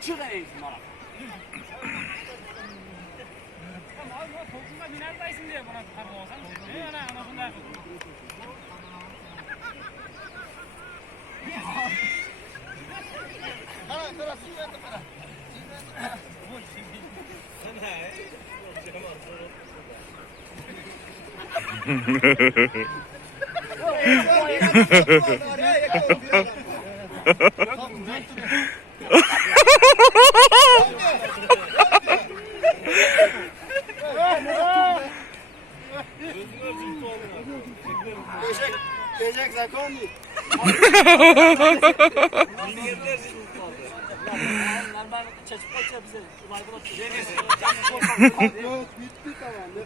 Çıkayım bana. Toplumda binardaysın diye bana karma olsan. Ne ana anasını Kara suyu verdim bana. Эшек законный. Ben çeşit koyacağım bize. Yok bitti tamam.